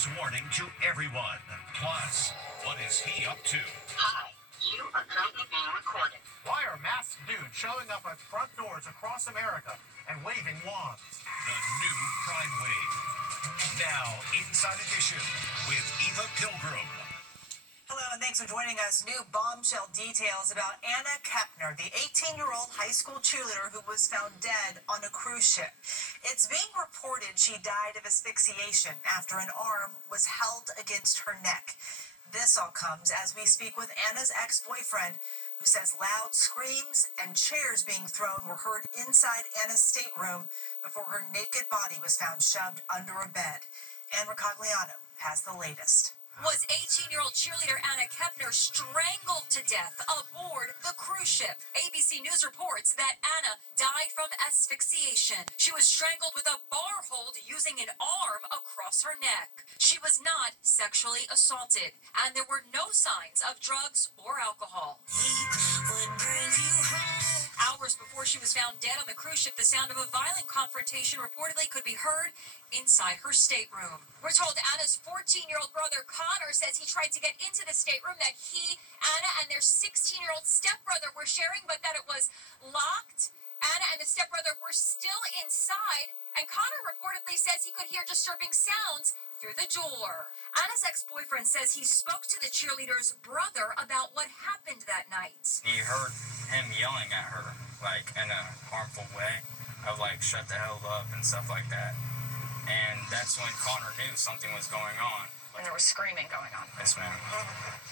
gives warning to everyone. Plus, what is he up to? Hi, you are currently being recorded. Why are masked dudes showing up at front doors across America and waving wands? The new crime wave. Now, Inside Edition with Eva Pilgrim. Hello, and thanks for joining us. New bombshell details about Anna Kepner, the 18-year-old high school cheerleader who was found dead on a cruise ship. It's being reported she died of asphyxiation after an arm was held against her neck. This all comes as we speak with Anna's ex-boyfriend, who says loud screams and chairs being thrown were heard inside Anna's stateroom before her naked body was found shoved under a bed. Ann Ricogliano has the latest. Was 18-year-old cheerleader Anna Kepner strangled to death aboard the cruise ship. ABC News reports that Anna died from asphyxiation. She was strangled with a bar hold using an arm across her neck. She was not sexually assaulted, and there were no signs of drugs or alcohol. Hours before she was found dead on the cruise ship, the sound of a violent confrontation reportedly could be heard inside her stateroom. We're told Anna's 14-year-old brother Connor says he tried to get into the stateroom that he, Anna, and their 16-year-old stepbrother were sharing, but that it was locked. Anna and the stepbrother were still inside, and Connor reportedly says he could hear disturbing sounds through the door. Anna's ex-boyfriend says he spoke to the cheerleader's brother about what happened that night. He heard him yelling at her, like, in a harmful way, of, like, shut the hell up and stuff like that. And that's when Connor knew something was going on. And there was screaming going on. Yes, ma'am.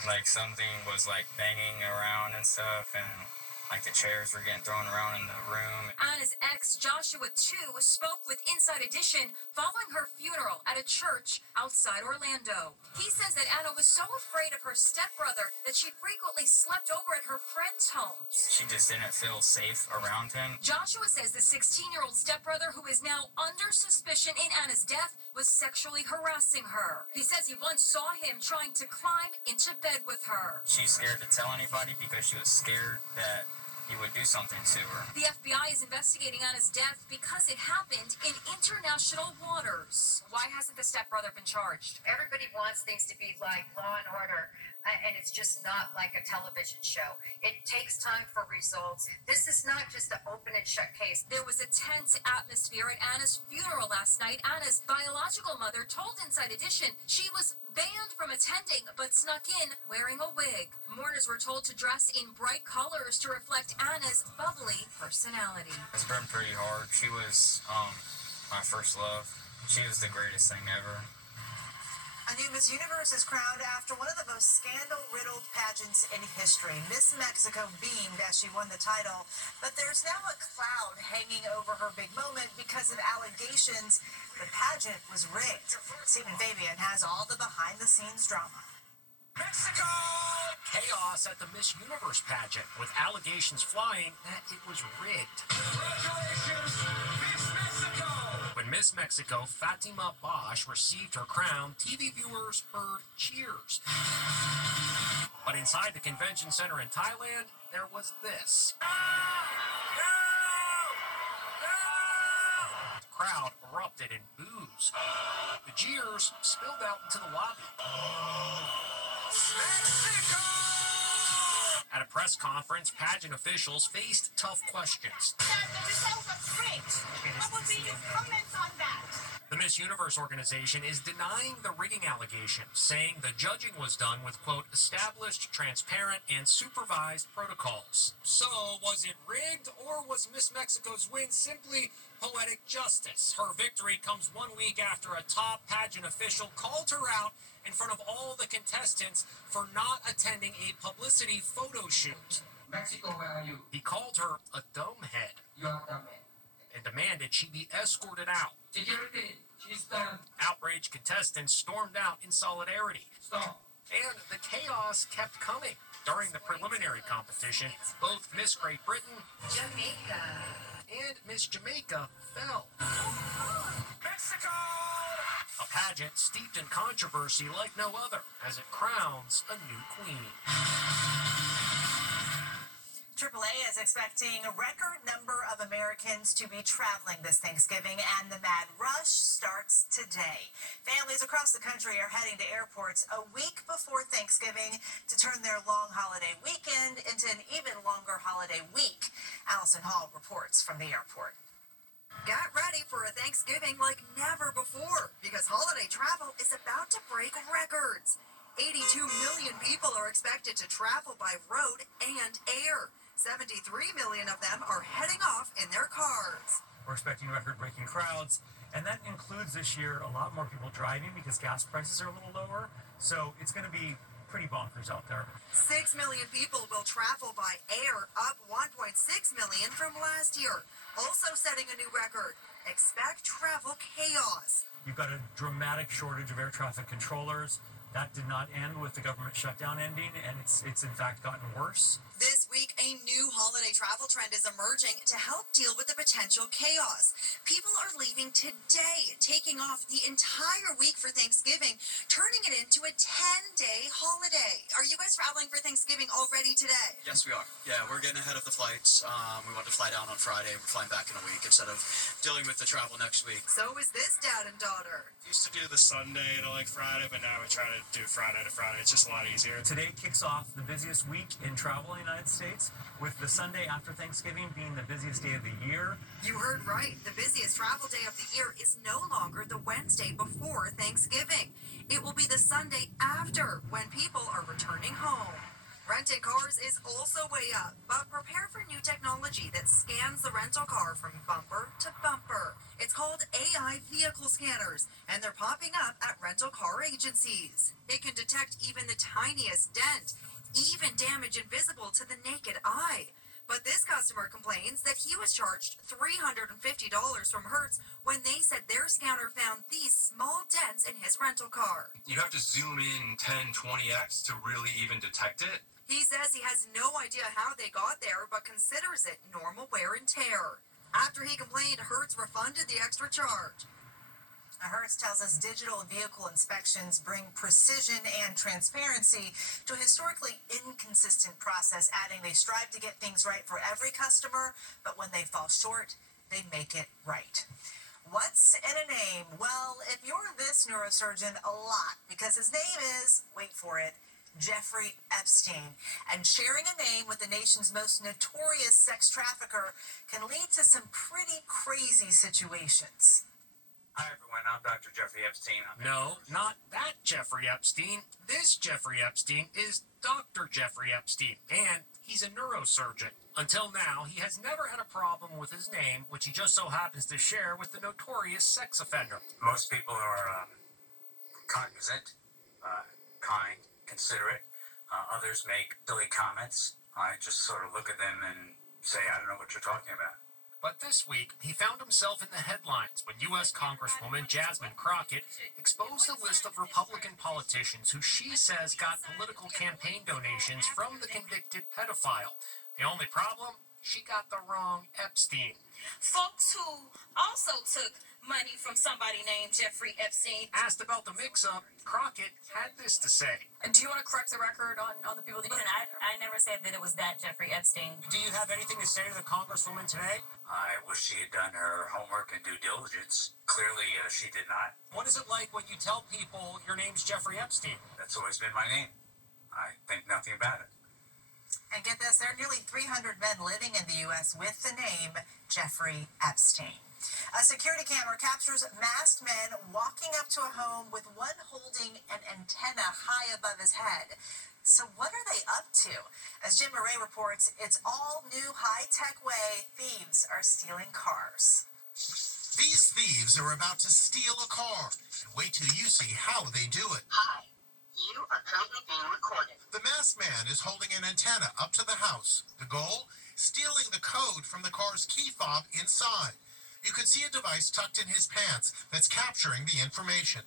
Like, something was, like, banging around and stuff, and like the chairs were getting thrown around in the room. Anna's ex, Joshua, too, spoke with Inside Edition following her funeral at a church outside Orlando. He says that Anna was so afraid of her stepbrother that she frequently slept over at her friends' homes. She just didn't feel safe around him. Joshua says the 16-year-old stepbrother, who is now under suspicion in Anna's death, was sexually harassing her. He says he once saw him trying to climb into bed with her. She's scared to tell anybody because she was scared that he would do something to her. The FBI is investigating Anna's death because it happened in international waters. Why hasn't the stepbrother been charged? Everybody wants things to be like Law and Order, and it's just not like a television show. It takes time for results. This is not just an open and shut case. There was a tense atmosphere at Anna's funeral last night. Anna's biological mother told Inside Edition she was banned from attending, but snuck in wearing a wig. Mourners were told to dress in bright colors to reflect Anna's bubbly personality. It's been pretty hard. She was my first love. She was the greatest thing ever. A new Miss Universe is crowned after one of the most scandal-riddled pageants in history. Miss Mexico beamed as she won the title, but there's now a cloud hanging over her big moment because of allegations the pageant was rigged. Stephen Fabian has all the behind-the-scenes drama. Mexico! Chaos at the Miss Universe pageant with allegations flying that it was rigged. Congratulations, Miss Mexico! When Miss Mexico, Fatima Bosch, received her crown, TV viewers heard cheers. But inside the convention center in Thailand, there was this. The crowd erupted in boos. The jeers spilled out into the lobby. Mexico! At a press conference, pageant officials faced tough questions. The result was rigged. What would be your comments on that? The Miss Universe organization is denying the rigging allegations, saying the judging was done with, quote, established, transparent, and supervised protocols. So, was it rigged, or was Miss Mexico's win simply poetic justice? Her victory comes 1 week after a top pageant official called her out in front of all the contestants for not attending a publicity photo shoot. Mexico, where are you? He called her a dumbhead You are the man. and demanded she be escorted out. Security, she's done. Outraged contestants stormed out in solidarity. Stop. And the chaos kept coming. During the preliminary competition, both Miss Great Britain Jamaica. and Miss Jamaica fell. Mexico! A pageant steeped in controversy like no other, as it crowns a new queen. AAA is expecting a record number of Americans to be traveling this Thanksgiving, and the mad rush starts today. Families across the country are heading to airports a week before Thanksgiving to turn their long holiday weekend into an even longer holiday week. Allison Hall reports from the airport. Get ready for a Thanksgiving like never before, because holiday travel is about to break records. 82 million people are expected to travel by road and air. 73 million of them are heading off in their cars. We're expecting record-breaking crowds, and that includes this year a lot more people driving because gas prices are a little lower, so it's going to be pretty bonkers out there. 6 million people will travel by air, up 1.6 million from last year, also setting a new record. Expect travel chaos. You've got a dramatic shortage of air traffic controllers. That did not end with the government shutdown ending, and it's in fact gotten worse. This week, a new holiday travel trend is emerging to help deal with the potential chaos. People are leaving today, taking off the entire week for Thanksgiving, turning it into a 10-day holiday. Are you guys traveling for Thanksgiving already today? Yes, we are. Yeah, we're getting ahead of the flights. We want to fly down on Friday. We're flying back in a week instead of dealing with the travel next week. So is this dad and daughter. Used to do the Sunday to like Friday, but now we try to do Friday to Friday. It's just a lot easier. Today kicks off the busiest week in travel in the United States, with the Sunday after Thanksgiving being the busiest day of the year. You heard right. The busiest travel day of the year is no longer the Wednesday before Thanksgiving. It will be the Sunday after, when people are returning home. Renting cars is also way up, but prepare for new technology that scans the rental car from bumper to bumper. It's called AI vehicle scanners, and they're popping up at rental car agencies. It can detect even the tiniest dent, even damage invisible to the naked eye. But this customer complains that he was charged $350 from Hertz when they said their scanner found these small dents in his rental car. You have to zoom in 10, 20x to really even detect it. He says he has no idea how they got there, but considers it normal wear and tear. After he complained, Hertz refunded the extra charge. Hertz tells us digital vehicle inspections bring precision and transparency to a historically inconsistent process, adding they strive to get things right for every customer, but when they fall short, they make it right. What's in a name? Well, if you're this neurosurgeon, a lot, because his name is, wait for it, Jeffrey Epstein. And sharing a name with the nation's most notorious sex trafficker can lead to some pretty crazy situations. Hi, everyone. I'm Dr. Jeffrey Epstein. No, not that Jeffrey Epstein. This Jeffrey Epstein is Dr. Jeffrey Epstein, and he's a neurosurgeon. Until now, he has never had a problem with his name, which he just so happens to share with the notorious sex offender. Most people are cognizant, kind, considerate. Others make silly comments. I just sort of look at them and say, I don't know what you're talking about. But this week, he found himself in the headlines when U.S. Congresswoman Jasmine Crockett exposed a list of Republican politicians who she says got political campaign donations from the convicted pedophile. The only problem? She got the wrong Epstein. Folks who also took money from somebody named Jeffrey Epstein. Asked about the mix-up, Crockett had this to say. Do you want to correct the record on the people that... Listen, I never said that it was that Jeffrey Epstein. Do you have anything to say to the Congresswoman today? I wish she had done her homework and due diligence. Clearly, she did not. What is it like when you tell people your name's Jeffrey Epstein? That's always been my name. I think nothing about it. And get this, there are nearly 300 men living in the U.S. with the name Jeffrey Epstein. A security camera captures masked men walking up to a home with one holding an antenna high above his head. So what are they up to? As Jim Murray reports, it's all new high-tech way thieves are stealing cars. These thieves are about to steal a car. Wait till you see how they do it. Hi, you are currently being recorded. The masked man is holding an antenna up to the house. The goal? Stealing the code from the car's key fob inside. You can see a device tucked in his pants that's capturing the information.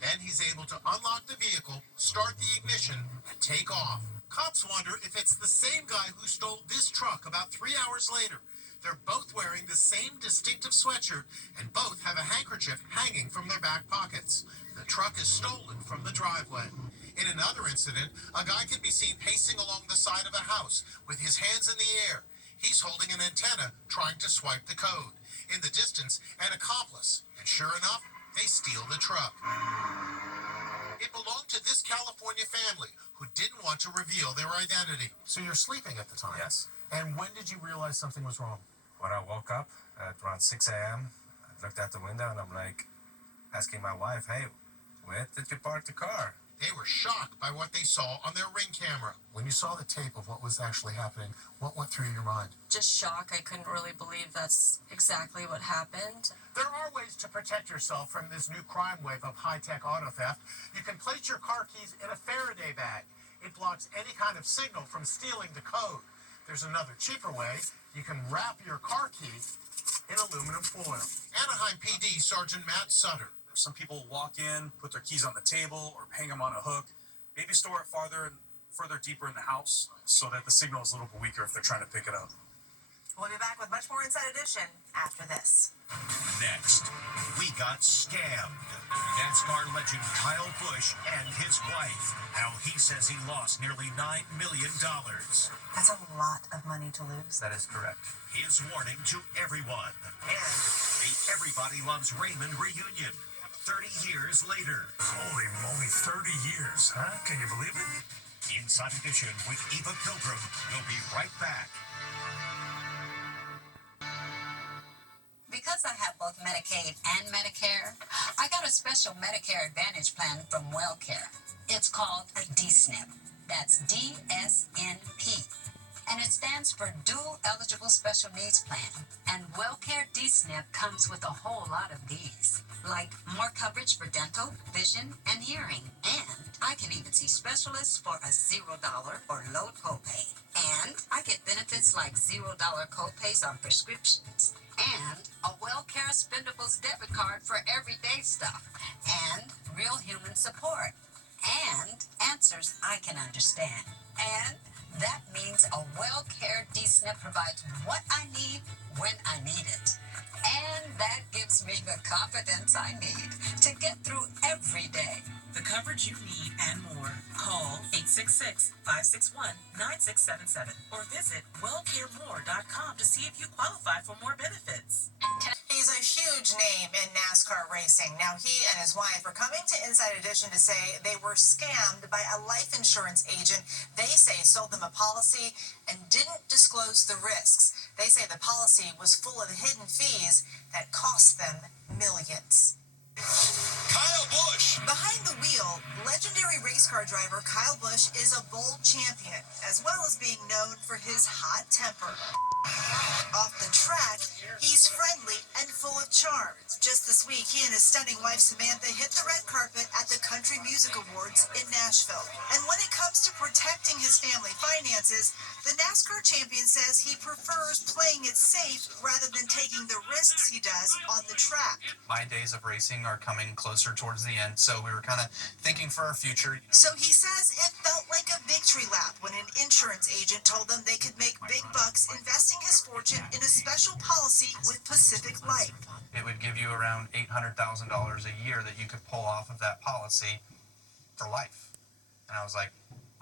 Then he's able to unlock the vehicle, start the ignition, and take off. Cops wonder if it's the same guy who stole this truck about 3 hours later. They're both wearing the same distinctive sweatshirt, and both have a handkerchief hanging from their back pockets. The truck is stolen from the driveway. In another incident, a guy can be seen pacing along the side of a house with his hands in the air. He's holding an antenna trying to swipe the code. In the distance, an accomplice. And sure enough, they steal the truck. It belonged to this California family who didn't want to reveal their identity. So you're sleeping at the time? Yes. And when did you realize something was wrong? When I woke up at around 6 a.m., I looked out the window and I'm like, asking my wife, hey, where did you park the car? They were shocked by what they saw on their Ring camera. When you saw the tape of what was actually happening, what went through your mind? Just shock. I couldn't really believe that's exactly what happened. There are ways to protect yourself from this new crime wave of high-tech auto theft. You can place your car keys in a Faraday bag. It blocks any kind of signal from stealing the code. There's another cheaper way. You can wrap your car key in aluminum foil. Anaheim PD Sergeant Matt Sutter. Some people walk in, put their keys on the table, or hang them on a hook. Maybe store it further deeper in the house so that the signal is a little bit weaker if they're trying to pick it up. We'll be back with much more Inside Edition after this. Next, we got scammed. NASCAR legend Kyle Busch and his wife. How he says he lost nearly $9 million. That's a lot of money to lose. That is correct. His warning to everyone. And the Everybody Loves Raymond reunion. 30 years later. Holy moly, 30 years, huh? Can you believe it? Inside Edition with Eva Pilgrim. We'll be right back. Because I have both Medicaid and Medicare, I got a special Medicare Advantage plan from WellCare. It's called a DSNP. That's DSNP. And it stands for Dual Eligible Special Needs Plan. And WellCare DSNP comes with a whole lot of these, like more coverage for dental, vision, and hearing. And I can even see specialists for a $0 or low copay. And I get benefits like $0 copays on prescriptions. And a WellCare Spendables debit card for everyday stuff. And real human support. And answers I can understand. And that means a WellCare DSNP provides what I need when I need it. And that gives me the confidence I need to get through every day. The coverage you need and more. Call 866-561-9677 or visit wellcaremore.com to see if you qualify for more benefits. He's a huge name in NASCAR racing. Now, he and his wife are coming to Inside Edition to say they were scammed by a life insurance agent they say sold them a policy and didn't disclose the risks. They say the policy was full of hidden fees that cost them millions. Kyle Busch! Behind the wheel, legendary race car driver Kyle Busch is a bold champion, as well as being known for his hot temper. Off the track, he's friendly and full of charm. Just this week, he and his stunning wife Samantha hit the red carpet at the Country Music Awards in Nashville. And when it comes to protecting his family finances, the NASCAR champion says he prefers playing it safe rather than taking the risks he does on the track. My days of racing are coming closer towards the end, so we were kind of thinking for our future. So he says it felt like a victory lap when an insurance agent told them they could make big bucks investing his fortune in a special policy with Pacific Life. It would give you around $800,000 a year that you could pull off of that policy for life. And I was like,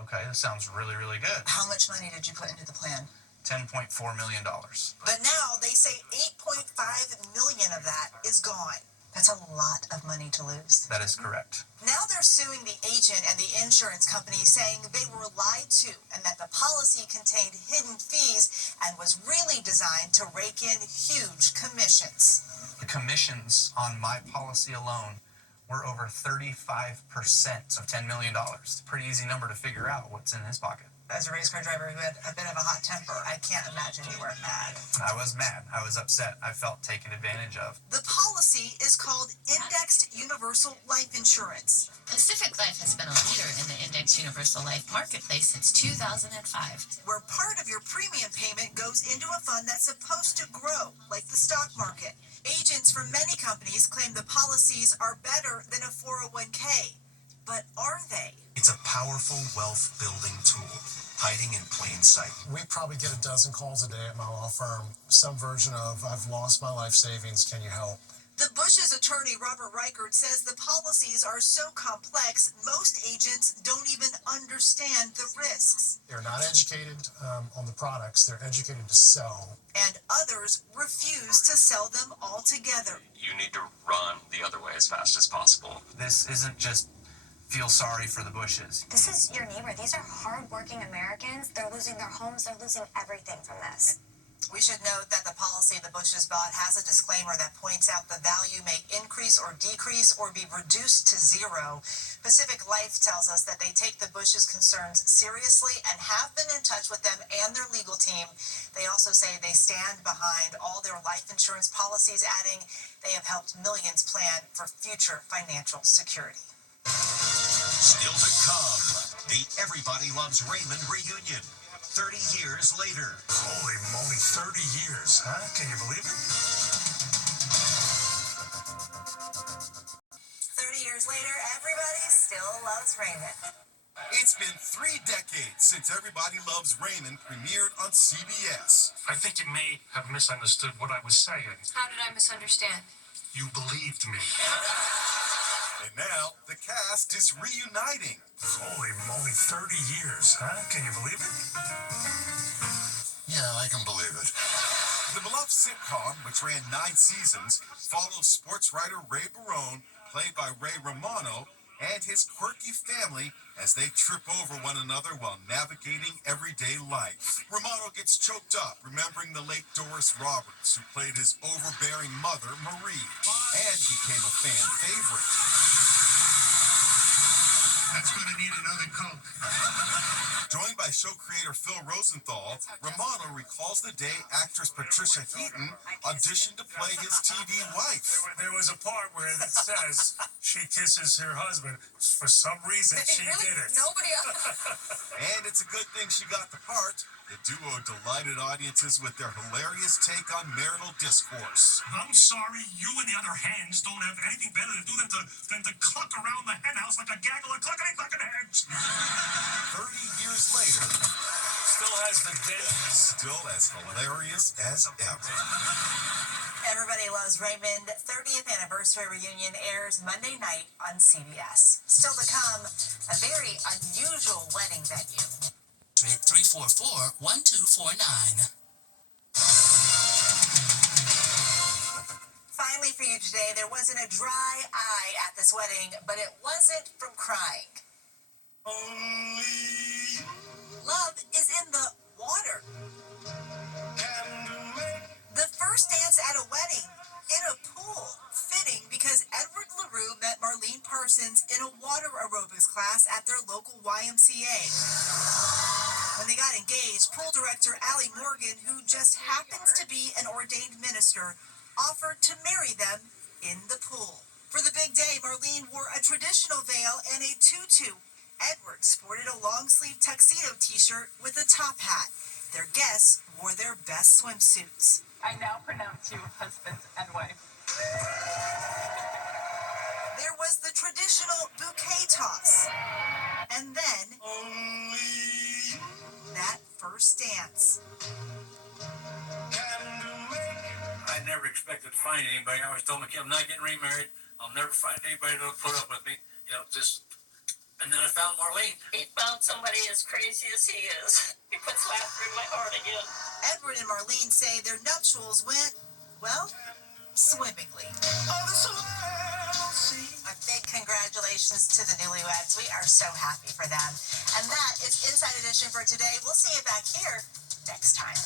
okay, this sounds really, really good. How much money did you put into the plan? $10.4 million. But now they say $8.5 million of that is gone. That's a lot of money to lose. That is correct. Now they're suing the agent and the insurance company, saying they were lied to and that the policy contained hidden fees and was really designed to rake in huge commissions. The commissions on my policy alone were over 35% of $10 million. It's a pretty easy number to figure out what's in his pocket. As a race car driver who had a bit of a hot temper, I can't imagine you weren't mad. I was mad. I was upset. I felt taken advantage of. The policy is called Indexed Universal Life Insurance. Pacific Life has been a leader in the Indexed Universal Life marketplace since 2005. Where part of your premium payment goes into a fund that's supposed to grow, like the stock market. Agents from many companies claim the policies are better than a 401k. But are they? It's a powerful wealth building tool, hiding in plain sight. We probably get a dozen calls a day at my law firm. Some version of, I've lost my life savings, can you help? The Bush's attorney, Robert Reichert, says the policies are so complex, most agents don't even understand the risks. They're not educated on the products. They're educated to sell. And others refuse to sell them altogether. You need to run the other way as fast as possible. This isn't just feel sorry for the Bushes. This is your neighbor. These are hardworking Americans. They're losing their homes. They're losing everything from this. We should note that the policy the Bushes bought has a disclaimer that points out the value may increase or decrease or be reduced to zero. Pacific Life tells us that they take the Bushes' concerns seriously and have been in touch with them and their legal team. They also say they stand behind all their life insurance policies, adding they have helped millions plan for future financial security. Still to come, the Everybody Loves Raymond reunion. 30 years later. Holy moly, 30 years, huh? Can you believe it? 30 years later, everybody still loves Raymond. It's been 3 decades since Everybody Loves Raymond premiered on CBS. I think you may have misunderstood what I was saying. How did I misunderstand? You believed me. And now, the cast is reuniting. Holy moly, 30 years, huh? Can you believe it? Yeah, I can believe it. The beloved sitcom, which ran 9 seasons, follows sports writer Ray Barone, played by Ray Romano, and his quirky family as they trip over one another while navigating everyday life. Romano gets choked up remembering the late Doris Roberts, who played his overbearing mother, Marie, and became a fan favorite. That's gonna need another Coke. Joined by show creator Phil Rosenthal, Romano recalls the day actress Patricia Heaton auditioned to play his TV wife. There was a part where it says she kisses her husband. For some reason, she did it. Nobody else. And it's a good thing she got the part. The duo delighted audiences with their hilarious take on marital discourse. I'm sorry, you and the other hens don't have anything better to do than to cluck around the hen house like a gaggle of clucking hens. 30 years later, Still has the dent. still as hilarious as ever. Everybody Loves Raymond 30th anniversary reunion airs Monday night on CBS. Still to come, a very unusual wedding venue. 344-1249. Finally for you today, there wasn't a dry eye at this wedding, but it wasn't from crying. Love is in the water. The first dance at a wedding in a pool. Fitting because Edward LaRue met Marlene Parsons in a water aerobics class at their local YMCA. When they got engaged, pool director Allie Morgan, who just happens to be an ordained minister, offered to marry them in the pool. For the big day, Marlene wore a traditional veil and a tutu. Edward sported a long-sleeve tuxedo t-shirt with a top hat. Their guests wore their best swimsuits. I now pronounce you husband and wife. There was the traditional bouquet toss. And then that first dance. I never expected to find anybody. I always told my kid, I'm not getting remarried. I'll never find anybody that'll put up with me. And then I found Marlene. He found somebody as crazy as he is. He puts laughter in my heart again. Edward and Marlene say their nuptials went, well, swimmingly. A big congratulations to the newlyweds. We are so happy for them. And that is Inside Edition for today. We'll see you back here next time.